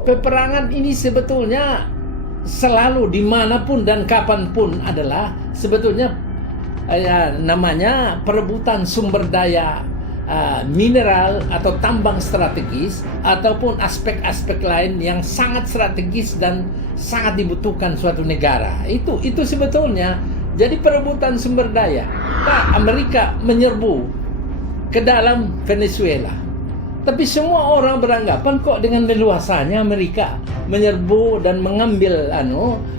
Peperangan ini sebetulnya selalu dimanapun dan kapanpun adalah sebetulnya namanya perebutan sumber daya mineral atau tambang strategis ataupun aspek-aspek lain yang sangat strategis dan sangat dibutuhkan suatu negara. Itu sebetulnya jadi perebutan sumber daya. Amerika menyerbu ke dalam Venezuela. Tapi semua orang beranggapan kok dengan leluasanya Amerika menyerbu dan mengambil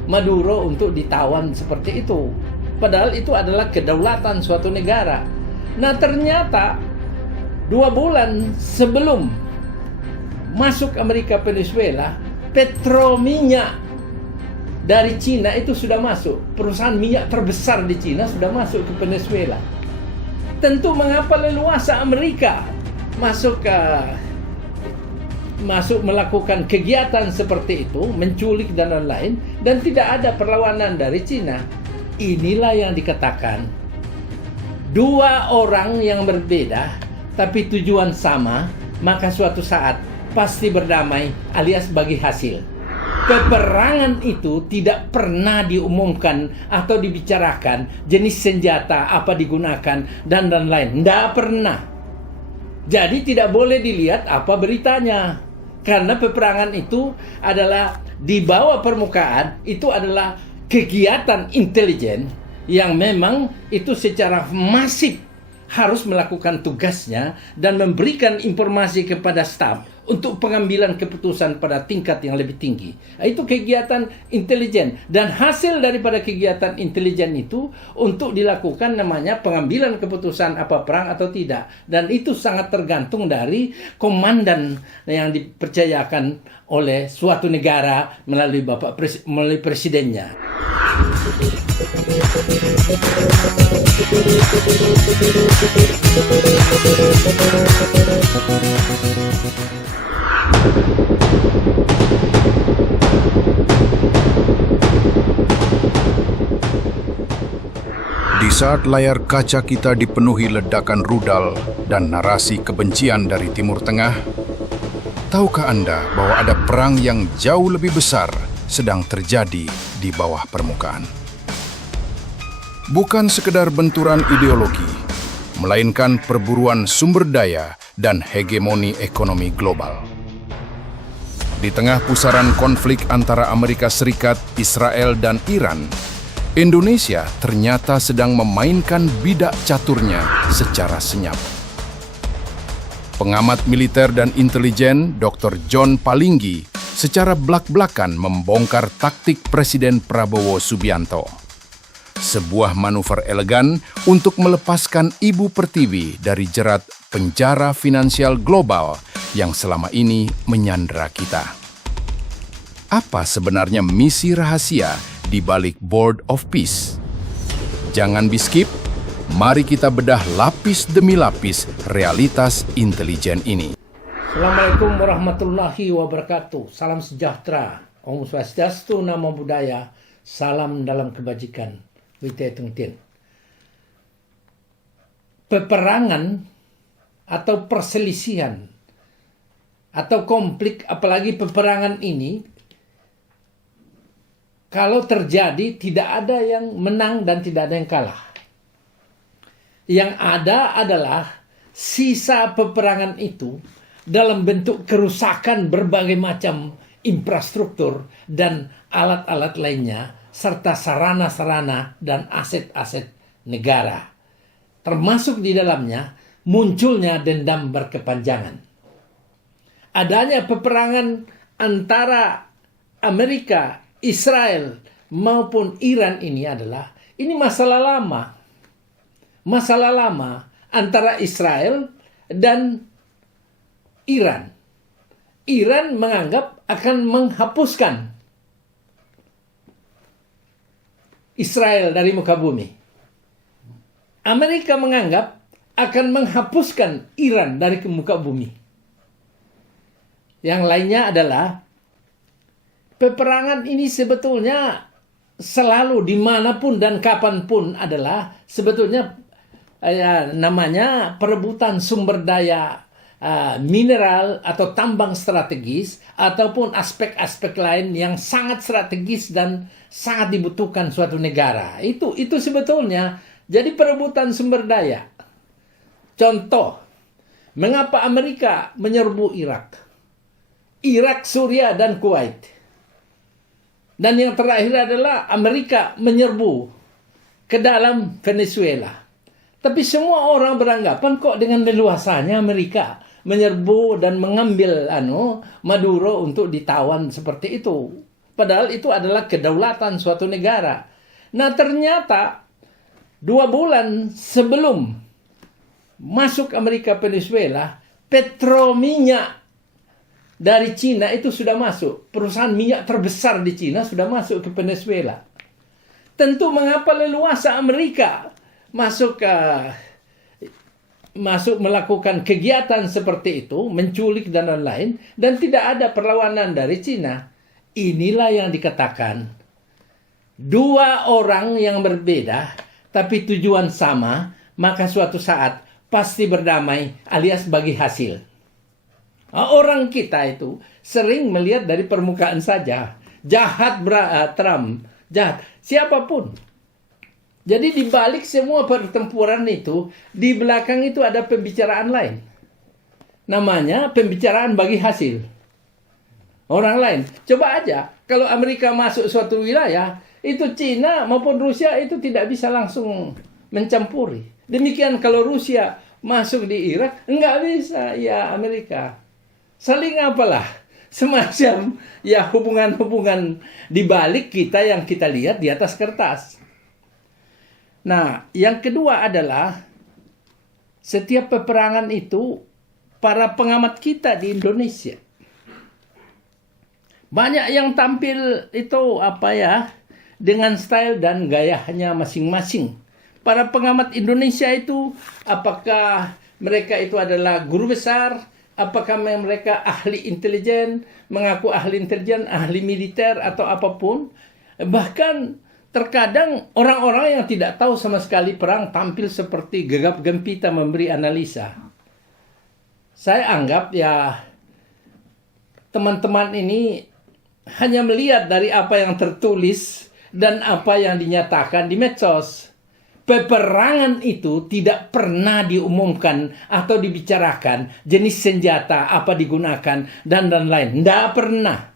Maduro untuk ditawan seperti itu. Padahal itu adalah kedaulatan suatu negara. Nah ternyata 2 bulan sebelum masuk Amerika Venezuela, petrominyak dari Cina itu sudah masuk. Perusahaan minyak terbesar di Cina sudah masuk ke Venezuela. Tentu mengapa leluasa Amerika masuk melakukan kegiatan seperti itu, menculik dan lain-lain, dan tidak ada perlawanan dari Cina. Inilah yang dikatakan 2 orang yang berbeda tapi tujuan sama, maka suatu saat pasti berdamai alias bagi hasil. Peperangan itu tidak pernah diumumkan atau dibicarakan jenis senjata apa digunakan dan lain. Tidak pernah. Jadi tidak boleh dilihat apa beritanya. Karena peperangan itu adalah di bawah permukaan, itu adalah kegiatan intelijen yang memang itu secara masif harus melakukan tugasnya dan memberikan informasi kepada staf untuk pengambilan keputusan pada tingkat yang lebih tinggi. Itu kegiatan intelijen, dan hasil daripada kegiatan intelijen itu untuk dilakukan namanya pengambilan keputusan apa perang atau tidak. Dan itu sangat tergantung dari komandan yang dipercayakan oleh suatu negara melalui melalui presidennya. Di saat layar kaca kita dipenuhi ledakan rudal dan narasi kebencian dari Timur Tengah, tahukah Anda bahwa ada perang yang jauh lebih besar sedang terjadi di bawah permukaan? Bukan sekedar benturan ideologi, melainkan perburuan sumber daya dan hegemoni ekonomi global. Di tengah pusaran konflik antara Amerika Serikat, Israel, dan Iran, Indonesia ternyata sedang memainkan bidak caturnya secara senyap. Pengamat militer dan intelijen Dr. John Palinggi secara blak-blakan membongkar taktik Presiden Prabowo Subianto. Sebuah manuver elegan untuk melepaskan Ibu Pertiwi dari jerat penjara finansial global yang selama ini menyandera kita. Apa sebenarnya misi rahasia di balik Board of Peace? Jangan di-skip, mari kita bedah lapis demi lapis realitas intelijen ini. Assalamualaikum warahmatullahi wabarakatuh. Salam sejahtera. Om Swastiastu, Namo Buddhaya. Salam dalam kebajikan. Peperangan atau perselisihan atau konflik, apalagi peperangan ini, kalau terjadi tidak ada yang menang dan tidak ada yang kalah. Yang ada adalah sisa peperangan itu dalam bentuk kerusakan berbagai macam infrastruktur dan alat-alat lainnya, serta sarana-sarana dan aset-aset negara. Termasuk di dalamnya munculnya dendam berkepanjangan. Adanya peperangan antara Amerika, Israel maupun Iran ini masalah lama. Masalah lama antara Israel dan Iran. Iran menganggap akan menghapuskan Israel dari muka bumi. Amerika menganggap akan menghapuskan Iran dari muka bumi. Yang lainnya adalah peperangan ini sebetulnya selalu dimanapun dan kapanpun adalah sebetulnya namanya perebutan sumber daya mineral atau tambang strategis ataupun aspek-aspek lain yang sangat strategis dan sangat dibutuhkan suatu negara. Itu sebetulnya jadi perebutan sumber daya. Contoh, mengapa Amerika menyerbu Irak, Suriah, dan Kuwait. Dan yang terakhir adalah Amerika menyerbu ke dalam Venezuela. Tapi semua orang beranggapan kok dengan leluasanya Amerika menyerbu dan mengambil Maduro untuk ditawan seperti itu. Padahal itu adalah kedaulatan suatu negara. Nah ternyata 2 bulan sebelum masuk Amerika Venezuela, petrominyak dari Cina itu sudah masuk. Perusahaan minyak terbesar di Cina sudah masuk ke Venezuela. Tentu mengapa leluasa Amerika masuk melakukan kegiatan seperti itu, menculik dan lain-lain, dan tidak ada perlawanan dari Cina. Inilah yang dikatakan 2 orang yang berbeda tapi tujuan sama, maka suatu saat pasti berdamai alias bagi hasil. Orang kita itu sering melihat dari permukaan saja. Jahat Trump, jahat siapapun. Jadi di balik semua pertempuran itu, di belakang itu ada pembicaraan lain. Namanya pembicaraan bagi hasil. Orang lain. Coba aja, kalau Amerika masuk suatu wilayah, itu Cina maupun Rusia itu tidak bisa langsung mencampuri. Demikian kalau Rusia masuk di Irak, enggak bisa ya Amerika. Saling apalah, semacam ya hubungan-hubungan di balik kita yang kita lihat di atas kertas. Nah, yang kedua adalah setiap peperangan itu para pengamat kita di Indonesia banyak yang tampil itu dengan style dan gayanya masing-masing. Para pengamat Indonesia itu apakah mereka itu adalah guru besar, apakah mereka ahli intelijen, mengaku ahli intelijen, ahli militer atau apapun. Bahkan terkadang orang-orang yang tidak tahu sama sekali perang tampil seperti gegap gempita memberi analisa. Saya anggap ya teman-teman ini hanya melihat dari apa yang tertulis dan apa yang dinyatakan di medsos. Peperangan itu tidak pernah diumumkan atau dibicarakan jenis senjata apa digunakan dan lain. Tidak pernah.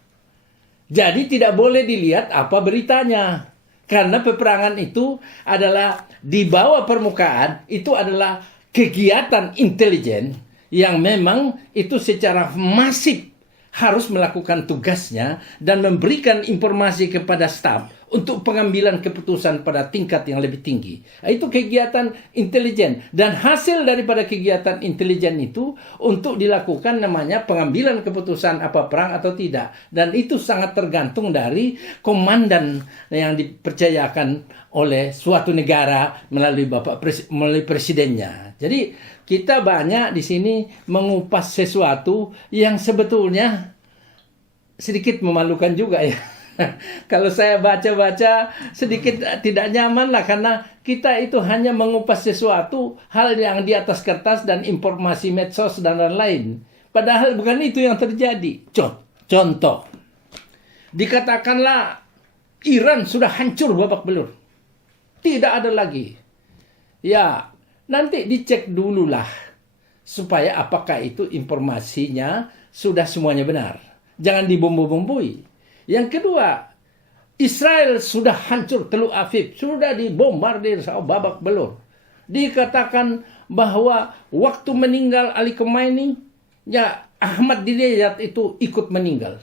Jadi tidak boleh dilihat apa beritanya. Karena peperangan itu adalah di bawah permukaan, itu adalah kegiatan intelijen yang memang itu secara masif harus melakukan tugasnya dan memberikan informasi kepada staf untuk pengambilan keputusan pada tingkat yang lebih tinggi. Itu kegiatan intelijen. Dan hasil daripada kegiatan intelijen itu untuk dilakukan namanya pengambilan keputusan apa perang atau tidak. Dan itu sangat tergantung dari komandan yang dipercayakan oleh suatu negara melalui melalui presidennya. Jadi kita banyak di sini mengupas sesuatu yang sebetulnya sedikit memalukan juga ya. Kalau saya baca-baca sedikit tidak nyaman lah, karena kita itu hanya mengupas sesuatu hal yang di atas kertas dan informasi medsos dan lain-lain. Padahal bukan itu yang terjadi. Contoh, dikatakanlah Iran sudah hancur babak belur. Tidak ada lagi. Ya, nanti dicek dululah supaya apakah itu informasinya sudah semuanya benar. Jangan dibombo-bomboi. Yang kedua, Israel sudah hancur Teluk Aviv, sudah dibombardir babak belur. Dikatakan bahwa waktu meninggal Ali Khamenei, ya Ahmadinejad itu ikut meninggal.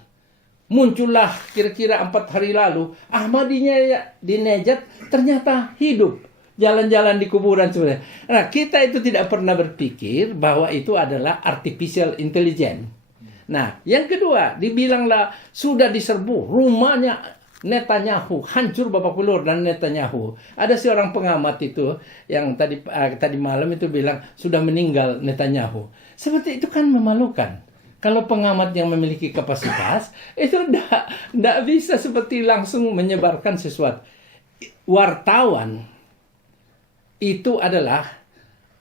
Muncullah kira-kira 4 hari lalu, Ahmadinejad ternyata hidup. Jalan-jalan di kuburan sebenarnya. Nah, kita itu tidak pernah berpikir bahwa itu adalah artificial intelligence. Nah, yang kedua, dibilanglah sudah diserbu rumahnya Netanyahu, hancur babak belur dan Netanyahu. Ada seorang pengamat itu yang tadi malam itu bilang sudah meninggal Netanyahu. Seperti itu kan memalukan. Kalau pengamat yang memiliki kapasitas itu tidak bisa seperti langsung menyebarkan sesuatu. Wartawan itu adalah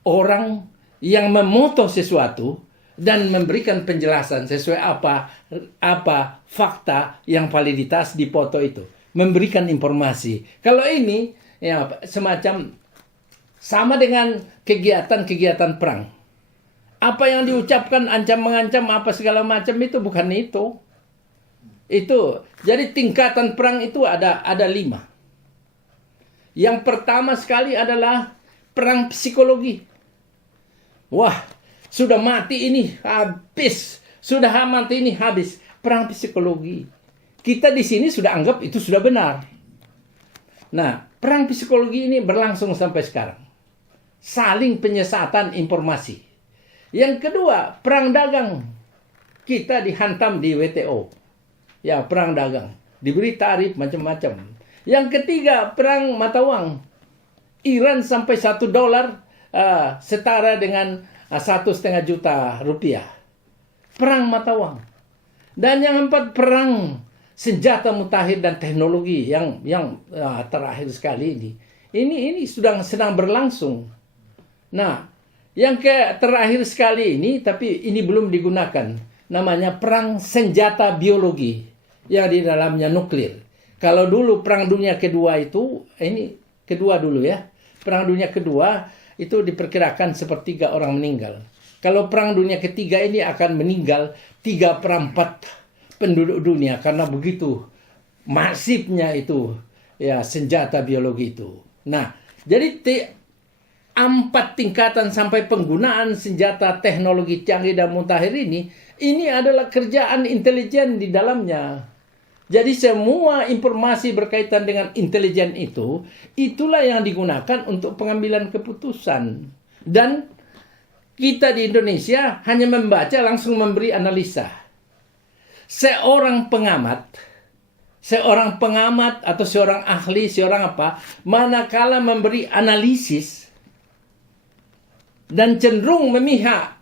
orang yang memoto sesuatu dan memberikan penjelasan sesuai apa fakta yang validitas di foto itu, memberikan informasi. Kalau ini ya semacam sama dengan kegiatan-kegiatan perang. Apa yang diucapkan ancam-mengancam apa segala macam itu bukan itu. Itu. Jadi tingkatan perang itu ada 5. Yang pertama sekali adalah perang psikologi. Wah, sudah mati ini habis. Sudah mati ini habis. Perang psikologi. Kita di sini sudah anggap itu sudah benar. Nah, perang psikologi ini berlangsung sampai sekarang. Saling penyesatan informasi. Yang kedua, perang dagang. Kita dihantam di WTO. Ya, perang dagang. Diberi tarif macam-macam. Yang ketiga, perang mata uang. Iran sampai $1 setara dengan 1,5 juta rupiah. Perang mata uang. Dan yang 4, perang senjata mutakhir dan teknologi yang terakhir sekali ini. Ini sedang berlangsung. Nah, yang terakhir sekali ini, tapi ini belum digunakan. Namanya perang senjata biologi yang di dalamnya nuklir. Kalau dulu perang dunia kedua itu, ini kedua dulu ya. Perang dunia kedua itu diperkirakan 1/3 orang meninggal. Kalau perang dunia ketiga ini akan meninggal 3/4 penduduk dunia karena begitu masifnya itu ya senjata biologi itu. Nah, jadi 4 tingkatan sampai penggunaan senjata teknologi canggih dan mutakhir ini adalah kerjaan intelijen di dalamnya. Jadi semua informasi berkaitan dengan intelijen itulah yang digunakan untuk pengambilan keputusan. Dan kita di Indonesia hanya membaca langsung memberi analisa. Seorang pengamat atau seorang ahli, seorang manakala memberi analisis dan cenderung memihak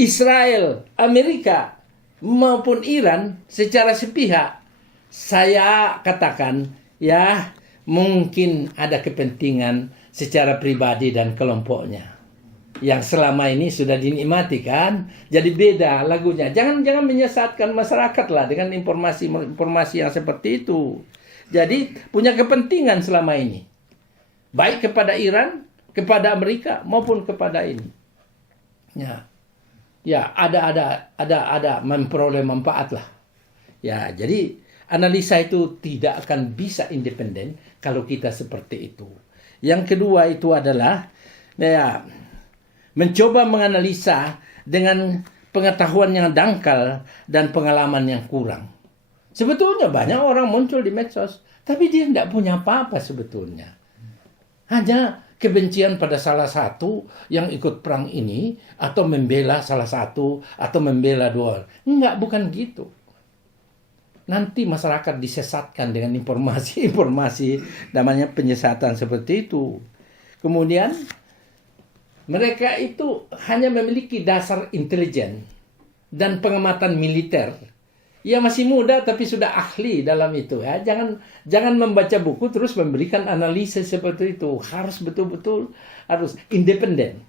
Israel, Amerika, maupun Iran secara sepihak, saya katakan ya mungkin ada kepentingan secara pribadi dan kelompoknya yang selama ini sudah dinikmati kan. Jadi beda lagunya. Jangan menyesatkan masyarakat lah dengan informasi yang seperti itu. Jadi punya kepentingan selama ini, baik kepada Iran, kepada Amerika maupun kepada ini. Ya, ada memperoleh manfaat lah. Ya, jadi analisa itu tidak akan bisa independen kalau kita seperti itu. Yang kedua itu adalah ya mencoba menganalisa dengan pengetahuan yang dangkal dan pengalaman yang kurang. Sebetulnya banyak orang muncul di medsos, tapi dia tidak punya apa-apa sebetulnya. Hanya kebencian pada salah satu yang ikut perang ini, atau membela salah satu, atau membela dua. Enggak, bukan gitu. Nanti masyarakat disesatkan dengan informasi-informasi, namanya penyesatan seperti itu. Kemudian, mereka itu hanya memiliki dasar intelijen dan pengamatan militer. Ya masih muda tapi sudah ahli dalam itu ya. Jangan membaca buku terus memberikan analisis seperti itu. Harus betul-betul harus independen.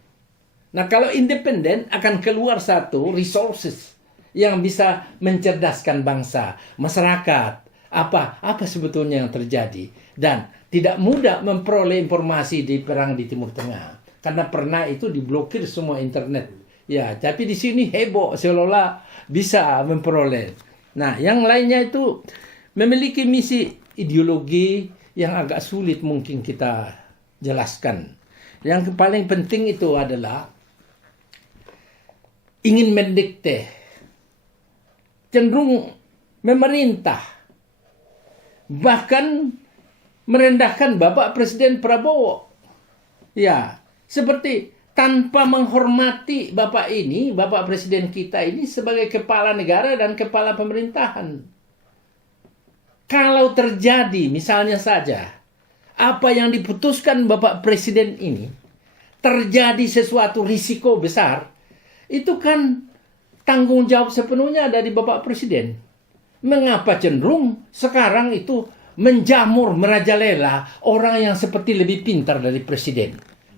Nah, kalau independen akan keluar satu resources yang bisa mencerdaskan bangsa, masyarakat, apa sebetulnya yang terjadi, dan tidak mudah memperoleh informasi di perang di Timur Tengah. Karena pernah itu diblokir semua internet. Ya, tapi di sini heboh seolah-olah bisa memperoleh. Nah, yang lainnya itu memiliki misi ideologi yang agak sulit mungkin kita jelaskan. Yang paling penting itu adalah ingin mendikte, cenderung memerintah, bahkan merendahkan Bapak Presiden Prabowo. Ya, seperti tanpa menghormati Bapak Presiden kita ini sebagai kepala negara dan kepala pemerintahan. Kalau terjadi misalnya saja apa yang diputuskan Bapak Presiden ini, terjadi sesuatu risiko besar, itu kan tanggung jawab sepenuhnya dari Bapak Presiden. Mengapa cenderung sekarang itu menjamur, merajalela orang yang seperti lebih pintar dari Presiden?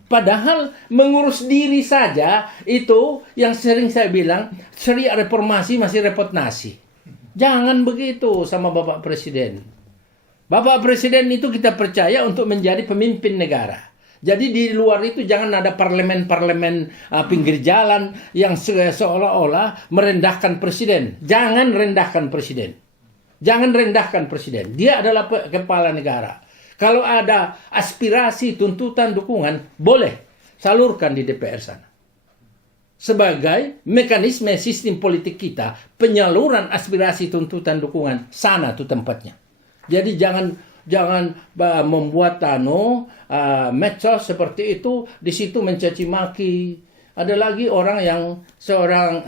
Padahal mengurus diri saja itu yang sering saya bilang, syariah reformasi masih repot nasi. Jangan begitu sama Bapak Presiden. Bapak Presiden itu kita percaya untuk menjadi pemimpin negara. Jadi di luar itu jangan ada parlemen-parlemen pinggir jalan yang seolah-olah merendahkan Presiden. Jangan rendahkan Presiden. Jangan rendahkan Presiden. Dia adalah kepala negara. Kalau ada aspirasi, tuntutan, dukungan, boleh salurkan di DPR sana. Sebagai mekanisme sistem politik kita, penyaluran aspirasi, tuntutan, dukungan, sana tuh tempatnya. Jadi jangan membuat medsos seperti itu, di situ mencaci maki. Ada lagi orang yang seorang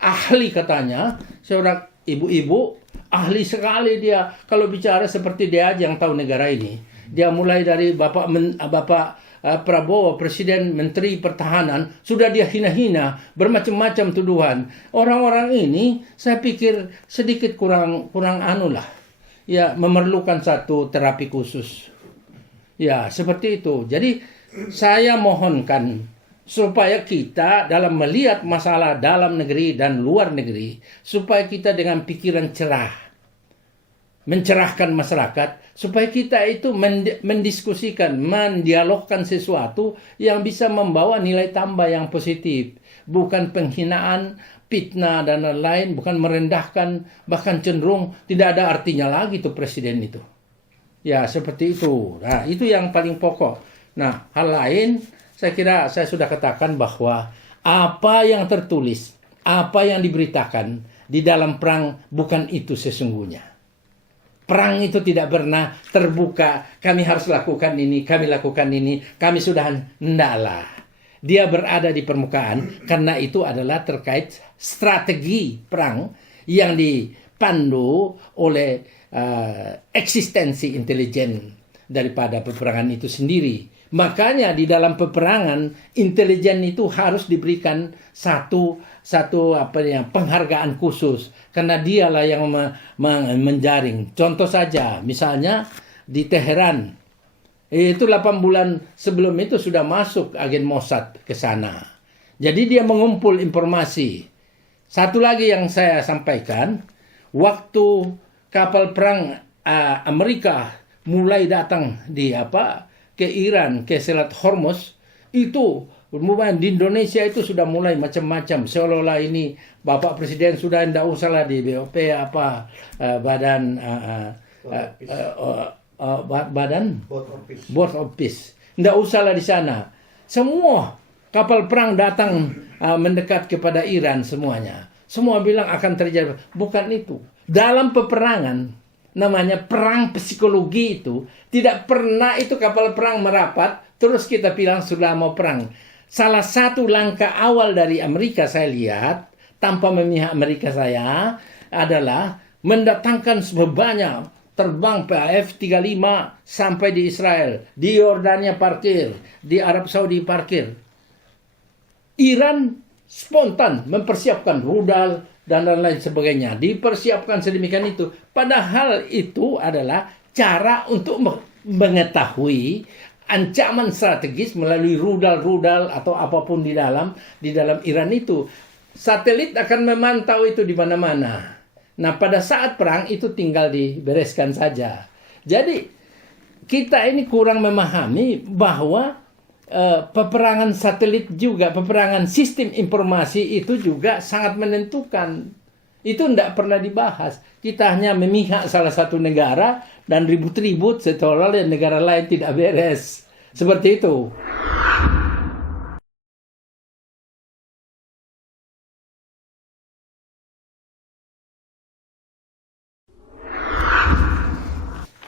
ahli katanya, seorang ibu-ibu, ahli sekali dia kalau bicara seperti dia aja yang tahu negara ini. Dia mulai dari Bapak Prabowo, Presiden, Menteri Pertahanan, sudah dia hina-hina, bermacam-macam tuduhan. Orang-orang ini saya pikir sedikit kurang lah. Ya, memerlukan satu terapi khusus. Ya, seperti itu. Jadi saya mohonkan supaya kita dalam melihat masalah dalam negeri dan luar negeri, supaya kita dengan pikiran cerah, mencerahkan masyarakat, supaya kita itu mendiskusikan, mendialogkan sesuatu yang bisa membawa nilai tambah yang positif. Bukan penghinaan, fitnah, dan lain-lain, bukan merendahkan, bahkan cenderung tidak ada artinya lagi tuh presiden itu. Ya, seperti itu. Nah, itu yang paling pokok. Nah, hal lain, saya kira saya sudah katakan bahwa apa yang tertulis, apa yang diberitakan di dalam perang bukan itu sesungguhnya. Perang itu tidak pernah terbuka, kami harus lakukan ini, kami lakukan ini, kami sudah hendaklah. Dia berada di permukaan karena itu adalah terkait strategi perang yang dipandu oleh eksistensi intelijen daripada peperangan itu sendiri. Makanya di dalam peperangan intelijen itu harus diberikan satu penghargaan khusus karena dialah yang menjaring. Contoh saja, misalnya di Teheran, itu 8 bulan sebelum itu sudah masuk agen Mossad ke sana. Jadi dia mengumpul informasi. Satu lagi yang saya sampaikan, waktu kapal perang Amerika mulai datang ke Iran, ke Selat Hormuz, itu di Indonesia itu sudah mulai macam-macam. Seolah-olah ini Bapak Presiden sudah tidak usah lah di BOP Board of Peace. Tidak usah lah di sana. Semua kapal perang datang mendekat kepada Iran semuanya. Semua bilang akan terjadi. Bukan itu. Dalam peperangan, namanya perang psikologi itu, tidak pernah itu kapal perang merapat, terus kita bilang sudah mau perang. Salah satu langkah awal dari Amerika saya lihat, tanpa memihak Amerika saya, adalah mendatangkan sebanyak terbang F-35 sampai di Israel, di Yordania parkir, di Arab Saudi parkir. Iran spontan mempersiapkan rudal dan lain sebagainya. Dipersiapkan sedemikian itu. Padahal itu adalah cara untuk mengetahui ancaman strategis melalui rudal-rudal atau apapun di dalam Iran itu. Satelit akan memantau itu di mana-mana. Nah, pada saat perang itu tinggal dibereskan saja. Jadi kita ini kurang memahami bahwa peperangan satelit juga, peperangan sistem informasi itu juga sangat menentukan. Itu tidak pernah dibahas. Kita hanya memihak salah satu negara dan ribut-ribut setelah negara lain tidak beres. Seperti itu.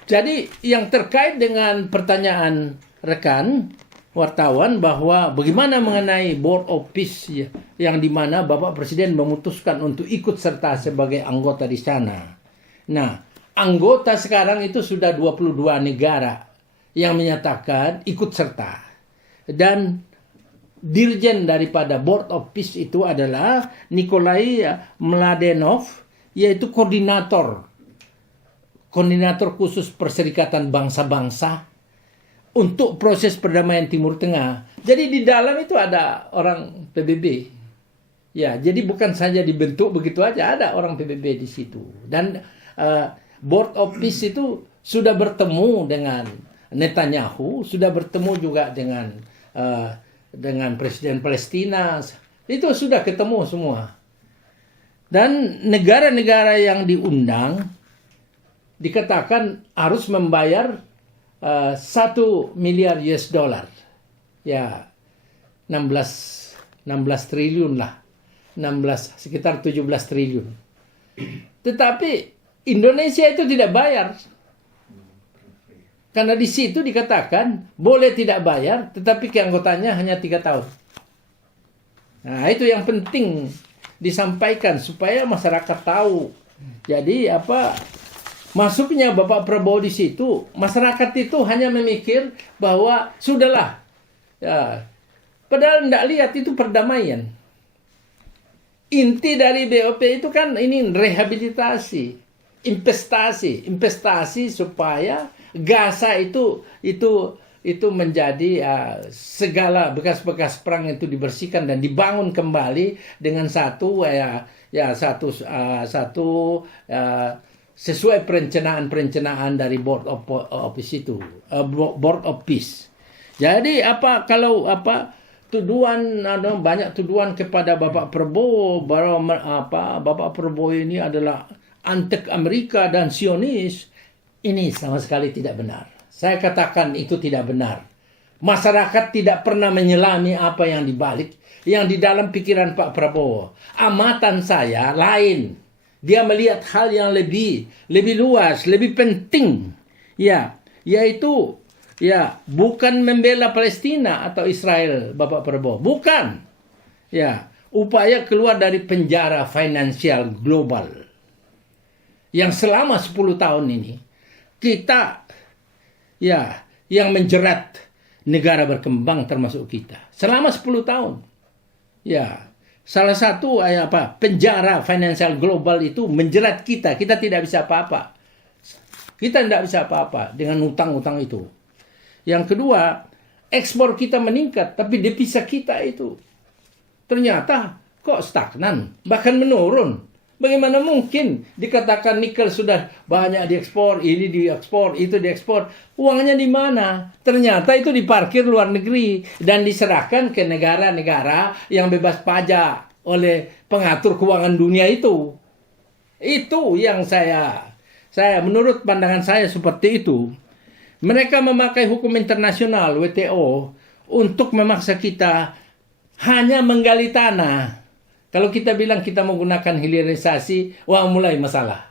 Jadi yang terkait dengan pertanyaan rekan wartawan bahwa bagaimana mengenai Board of Peace yang dimana Bapak Presiden memutuskan untuk ikut serta sebagai anggota di sana. Nah, anggota sekarang itu sudah 22 negara yang menyatakan ikut serta. Dan dirjen daripada Board of Peace itu adalah Nikolai Mladenov, yaitu koordinator khusus Perserikatan Bangsa-Bangsa. untuk proses perdamaian Timur Tengah. Jadi di dalam itu ada orang PBB. Ya, jadi bukan saja dibentuk begitu aja, ada orang PBB di situ. Dan Board of Peace itu sudah bertemu dengan Netanyahu, sudah bertemu juga dengan Presiden Palestina. Itu sudah ketemu semua. Dan negara-negara yang diundang dikatakan harus membayar 1 miliar US dollar. Ya, 16 triliun lah. Sekitar 17 triliun. Tetapi Indonesia itu tidak bayar. Karena di situ dikatakan boleh tidak bayar, tetapi keanggotaannya hanya 3 tahun. Nah, itu yang penting disampaikan supaya masyarakat tahu. Jadi masuknya Bapak Prabowo di situ, masyarakat itu hanya memikir bahwa sudahlah. Ya, padahal tidak lihat itu perdamaian. Inti dari BOP itu kan ini rehabilitasi, investasi supaya Gaza itu menjadi segala bekas-bekas perang itu dibersihkan dan dibangun kembali dengan sesuai perencanaan dari Board of Peace. Jadi banyak tuduhan kepada Bapak Prabowo bahwa Bapak Prabowo ini adalah antek Amerika dan Zionis. Ini sama sekali tidak benar. Saya katakan itu tidak benar. Masyarakat tidak pernah menyelami apa yang dibalik, yang di dalam pikiran Pak Prabowo. Amatan saya lain. Dia melihat hal yang lebih luas, lebih penting. Ya, yaitu bukan membela Palestina atau Israel, Bapak Prabowo. Bukan. Ya, upaya keluar dari penjara finansial global. Yang selama 10 tahun ini kita yang menjerat negara berkembang termasuk kita. Selama 10 tahun. Ya, salah satu penjara finansial global itu menjerat kita. Kita tidak bisa apa-apa. Kita tidak bisa apa-apa dengan utang-utang itu. Yang kedua, ekspor kita meningkat, tapi devisa kita itu ternyata kok stagnan, bahkan menurun. Bagaimana mungkin dikatakan nikel sudah banyak diekspor, ini diekspor, itu diekspor. Uangnya di mana? Ternyata itu diparkir luar negeri dan diserahkan ke negara-negara yang bebas pajak oleh pengatur keuangan dunia itu. Itu yang saya menurut pandangan saya seperti itu. Mereka memakai hukum internasional WTO untuk memaksa kita hanya menggali tanah. Kalau kita bilang kita menggunakan hilirisasi, mulai masalah.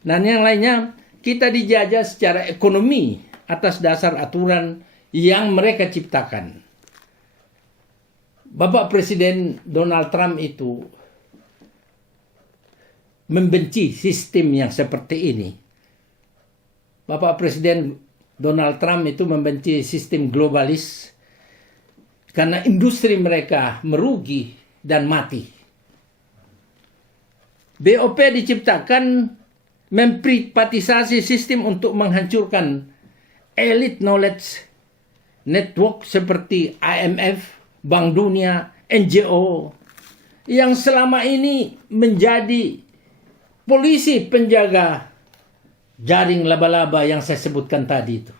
Dan yang lainnya, kita dijajah secara ekonomi atas dasar aturan yang mereka ciptakan. Bapak Presiden Donald Trump itu membenci sistem yang seperti ini. Bapak Presiden Donald Trump itu membenci sistem globalis karena industri mereka merugi dan mati. BOP diciptakan memprivatisasi sistem untuk menghancurkan elite knowledge network seperti IMF, Bank Dunia, NGO yang selama ini menjadi polisi penjaga jaring laba-laba yang saya sebutkan tadi itu.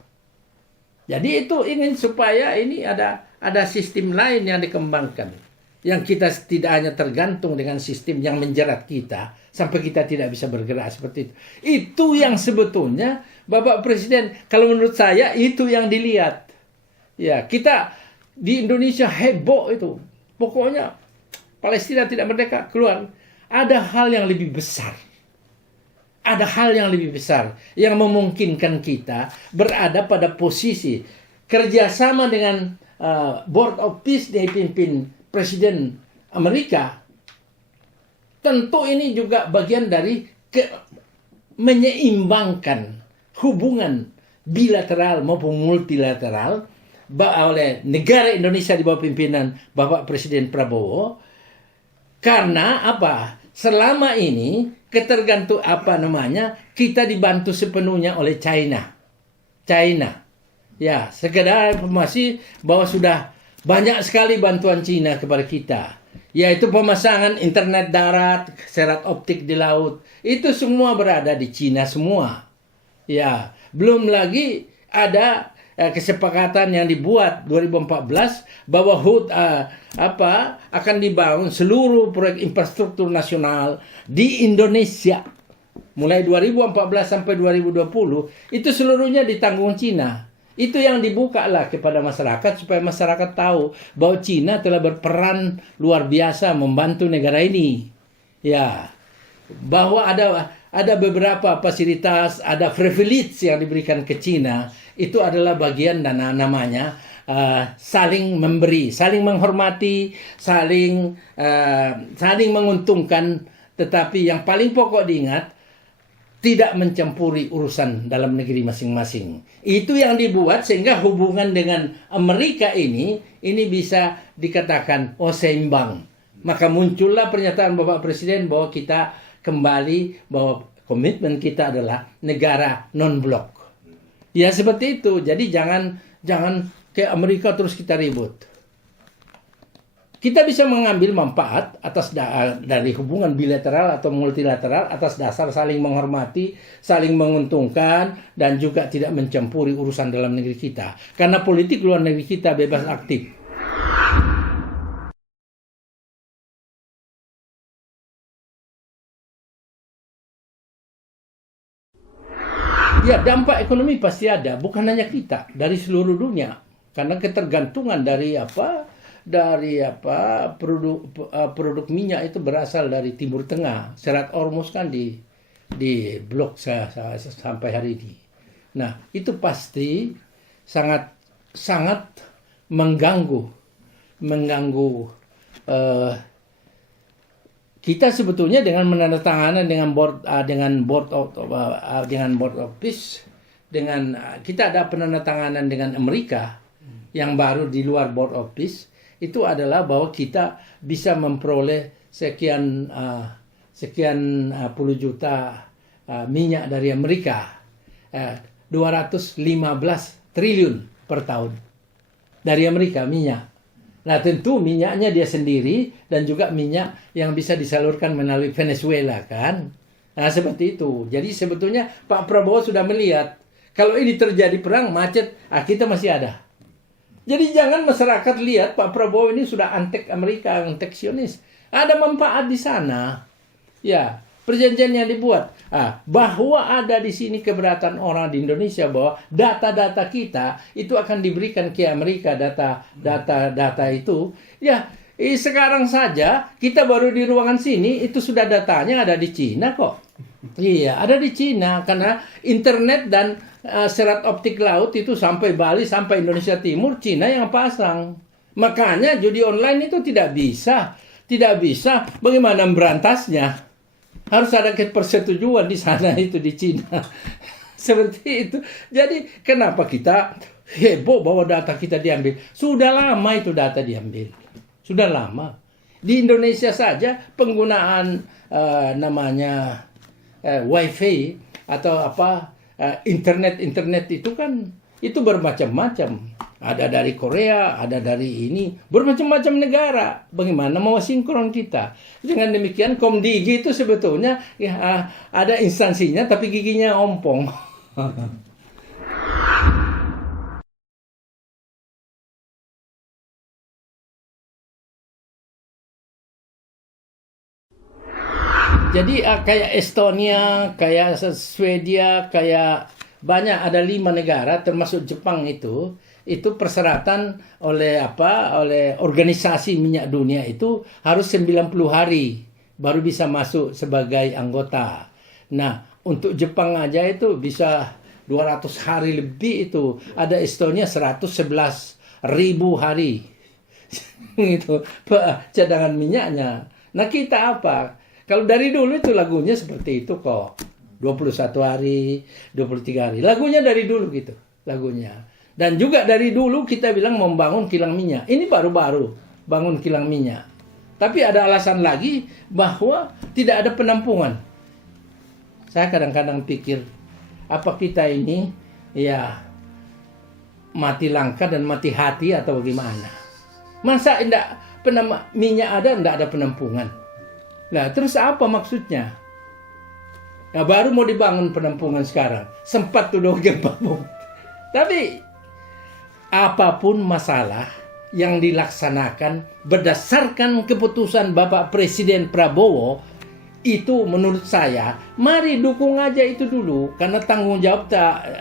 Jadi itu ingin supaya ini ada sistem lain yang dikembangkan. Yang kita tidak hanya tergantung dengan sistem yang menjerat kita sampai kita tidak bisa bergerak seperti itu. Itu yang sebetulnya Bapak Presiden, kalau menurut saya itu yang dilihat. Ya, kita di Indonesia heboh itu. Pokoknya Palestina tidak merdeka, keluar. Ada hal yang lebih besar. Ada hal yang lebih besar yang memungkinkan kita berada pada posisi kerjasama dengan Board of Peace dipimpin Presiden Amerika. Tentu ini juga bagian dari menyeimbangkan hubungan bilateral maupun multilateral oleh negara Indonesia di bawah pimpinan Bapak Presiden Prabowo. Karena selama ini kita dibantu sepenuhnya oleh China. Ya, sekedar informasi bahwa sudah banyak sekali bantuan Cina kepada kita, yaitu pemasangan internet darat, serat optik di laut. Itu semua berada di Cina semua. Ya, belum lagi ada kesepakatan yang dibuat 2014 bahwa akan dibangun seluruh proyek infrastruktur nasional di Indonesia mulai 2014 sampai 2020 itu seluruhnya ditanggung Cina. Itu yang dibuka lah kepada masyarakat supaya masyarakat tahu bahwa Cina telah berperan luar biasa membantu negara ini. Ya, bahwa ada beberapa fasilitas, ada privilege yang diberikan ke Cina, itu adalah bagian dan namanya saling memberi, saling menghormati, saling menguntungkan, tetapi yang paling pokok diingat, tidak mencampuri urusan dalam negeri masing-masing. Itu yang dibuat sehingga hubungan dengan Amerika ini bisa dikatakan seimbang. Maka muncullah pernyataan Bapak Presiden bahwa kita kembali bahwa komitmen kita adalah negara non-blok. Ya seperti itu. Jadi jangan ke Amerika terus kita ribut. Kita bisa mengambil manfaat dari hubungan bilateral atau multilateral atas dasar saling menghormati, saling menguntungkan, dan juga tidak mencampuri urusan dalam negeri kita. Karena politik luar negeri kita bebas aktif. Ya, dampak ekonomi pasti ada, bukan hanya kita, dari seluruh dunia. Karena ketergantungan dari produk minyak itu berasal dari Timur Tengah. Serat Hormuz kan di blok sampai hari ini. Nah, itu pasti sangat mengganggu kita sebetulnya dengan menandatangani dengan board of peace, kita ada penandatanganan dengan Amerika yang baru di luar board of peace. Itu adalah bahwa kita bisa memperoleh sekian puluh juta minyak dari Amerika, 215 triliun per tahun dari Amerika minyak. Nah tentu minyaknya dia sendiri dan juga minyak yang bisa disalurkan melalui Venezuela kan. Nah seperti itu. Jadi sebetulnya Pak Prabowo sudah melihat kalau ini terjadi perang macet, kita masih ada. Jadi jangan masyarakat lihat Pak Prabowo ini sudah antek Amerika, anteksionis. Ada manfaat di sana. Ya, perjanjian yang dibuat. Bahwa ada di sini keberatan orang di Indonesia bahwa data-data kita itu akan diberikan ke Amerika, data itu. Ya, sekarang saja kita baru di ruangan sini itu sudah datanya ada di Cina kok. Iya, ada di Cina karena internet dan serat optik laut itu sampai Bali, sampai Indonesia Timur, Cina yang pasang. Makanya judi online itu tidak bisa. Bagaimana berantasnya? Harus ada persetujuan di sana itu di Cina. Seperti itu. Jadi kenapa kita heboh bahwa data kita diambil? Sudah lama itu data diambil. Sudah lama. Di Indonesia saja penggunaan wifi atau internet itu kan itu bermacam-macam. Ada dari Korea, ada dari ini, bermacam-macam negara. Bagaimana mau sinkron kita? Dengan demikian Komdigi itu sebetulnya ada instansinya tapi giginya ompong. Jadi kayak Estonia, kayak Swedia, kayak banyak ada 5 negara termasuk Jepang itu persyaratan oleh organisasi minyak dunia itu harus 90 hari baru bisa masuk sebagai anggota. Nah, untuk Jepang aja itu bisa 200 hari lebih itu. Ada Estonia 111.000 hari. Itu cadangan minyaknya. Nah, kita apa? Kalau dari dulu itu lagunya seperti itu kok. 21 hari, 23 hari. Lagunya dari dulu gitu, lagunya. Dan juga dari dulu kita bilang membangun kilang minyak. Ini baru-baru bangun kilang minyak. Tapi ada alasan lagi bahwa tidak ada penampungan. Saya kadang-kadang pikir, apa kita ini mati langka dan mati hati atau bagaimana? Masa enggak minyak ada, enggak ada penampungan? Nah, terus apa maksudnya? Ya, baru mau dibangun penampungan sekarang. Sempat tuh dong gempa bumi. Tapi apapun masalah yang dilaksanakan berdasarkan keputusan Bapak Presiden Prabowo, itu menurut saya, mari dukung aja itu dulu. Karena tanggung jawab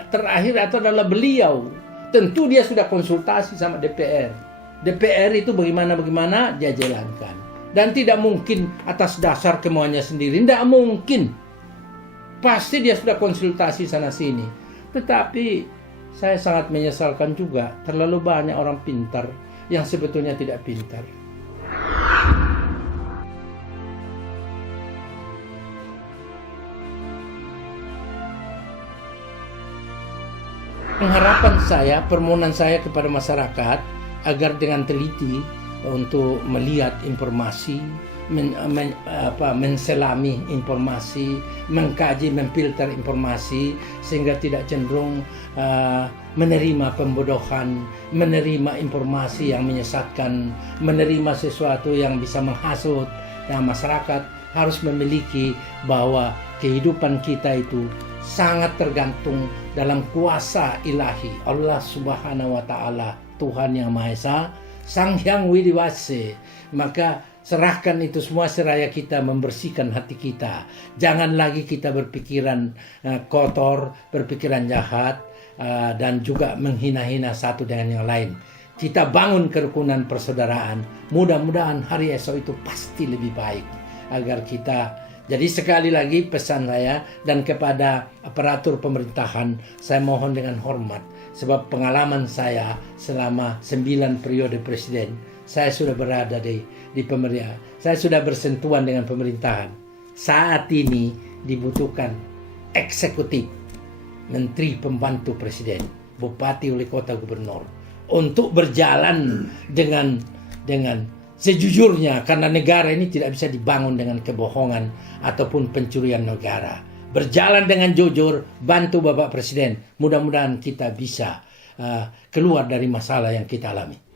terakhir itu adalah beliau. Tentu dia sudah konsultasi sama DPR. DPR itu bagaimana dia jalankan. Dan tidak mungkin atas dasar kemauannya sendiri. Tidak mungkin. Pasti dia sudah konsultasi sana-sini. Tetapi saya sangat menyesalkan juga terlalu banyak orang pintar yang sebetulnya tidak pintar. Pengharapan saya, permohonan saya kepada masyarakat agar dengan teliti untuk melihat informasi, menselami informasi, mengkaji, memfilter informasi sehingga tidak cenderung menerima pembodohan, menerima informasi yang menyesatkan, menerima sesuatu yang bisa menghasut. Nah, masyarakat harus memiliki bahwa kehidupan kita itu sangat tergantung dalam kuasa ilahi Allah Subhanahu wa Ta'ala, Tuhan Yang Maha Esa, Sang Hyang Widi Wase. Maka serahkan itu semua seraya kita membersihkan hati kita. Jangan lagi kita berpikiran kotor, berpikiran jahat, dan juga menghina-hina satu dengan yang lain. Kita bangun kerukunan persaudaraan. Mudah-mudahan hari esok itu pasti lebih baik. Agar kita, jadi sekali lagi pesan saya dan kepada aparatur pemerintahan, saya mohon dengan hormat. Sebab pengalaman saya selama 9 periode presiden, saya sudah berada di pemerintahan. Saya sudah bersentuhan dengan pemerintahan. Saat ini dibutuhkan eksekutif, menteri pembantu presiden, bupati, wali kota, gubernur, untuk berjalan dengan sejujurnya, karena negara ini tidak bisa dibangun dengan kebohongan ataupun pencurian negara. Berjalan dengan jujur, bantu Bapak Presiden. Mudah-mudahan kita bisa keluar dari masalah yang kita alami.